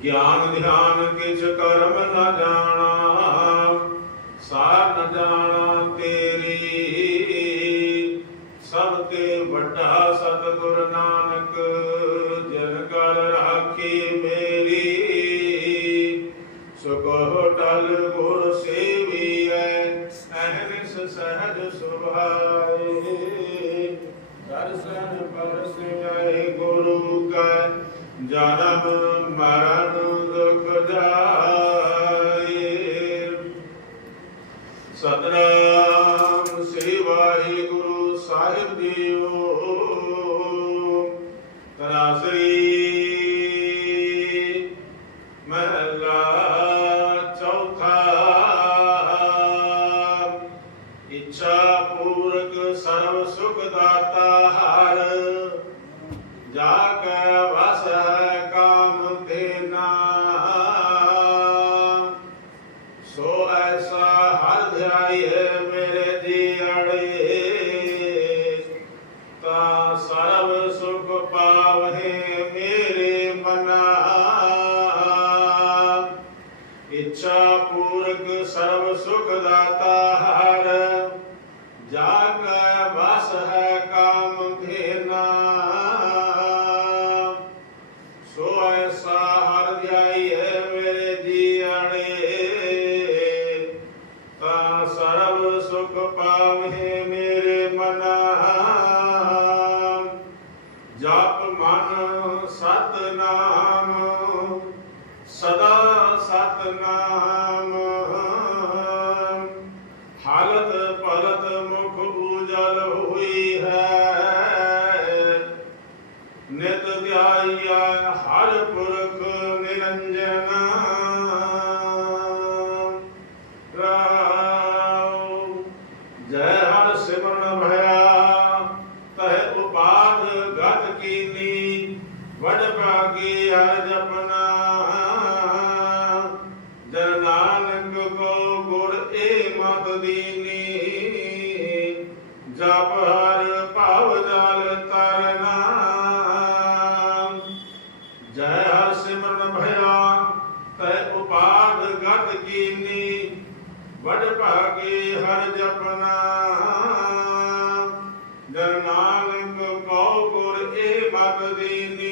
ਗਿਆਨ ਧਿਆਨ ਕਿਛ ਕਰਮ ਨਾ ਜਾਣਾ, ਸਾਰ ਨ ਜਾਣਾ ਤੇਰੀ। ਸਭ ਤੇ ਵੱਡਾ ਸਤਿਗੁਰ ਨਾਨਕ, ਜਨ ਕਰ ਰਾਖੀ ਮੇਰੀ। ਸੁਕੋ ਟਲ ਗੁਰ ਸੇਵੀਐ ਅਹਨਿਸ ਸਹਜ ਸੁਭਾਏ। ਦਰਸ਼ਨ ਪਰਸਿਆਏ ਗੁਰੂ ਕੈ, ਜਨਮ ਮਰਨ ਸਾਹਿਬ ਜੀਓ ਤਨਾਸਰੀ ਸੁਖ ਮੇਰੇ ਮਨਾ। ਇੱਛਾ ਪੂਰਕ ਸਰਬ ਸੁਖ ਦਾਤਾ ਹਰ ਜਾ ਕੈ ਵਸ ਹੈ ਕਾਮ ਭੇਨਾ ਸੋ ਐਸਾ ਜਪ ਮਨ ਸਤਨਾਮ, ਸਦਾ ਸਤਨਾਮ। ਹਾਲਤ ਪਲਤ ਮੁਖ ਉਜਲ ਹੋਈ ਹੈ, ਨਿਤ ਧਿਆਈਆ ਹਰ ਪੁਰਖ ਨਿਰੰਜਨ। ਰਾਉ ਜੈ ਹਰ ਸਿਮਰਨ ਭਇਆ ਲਾਗੀ ਹਰ ਜਪਨਾ। ਜਨ ਨਾਨਕ ਗੁਰ ਏ ਮਤ ਦੀਨੀ। ਜਪ ਹਰ ਭਾਵ ਜਲ ਤਰਨਾ। ਜੈ ਹਰ ਸਿਮਰਨ ਭਇਆ, ਤੈ ਉਪਾਦ ਗਤ ਕੀਨੀ। ਵਡ ਭਾਗੇ ਹਰ ਜਪਨਾ। ਜਨ ਨਾਨਕ ਕੋ ਏ ਮਤ ਦੀਨੀ।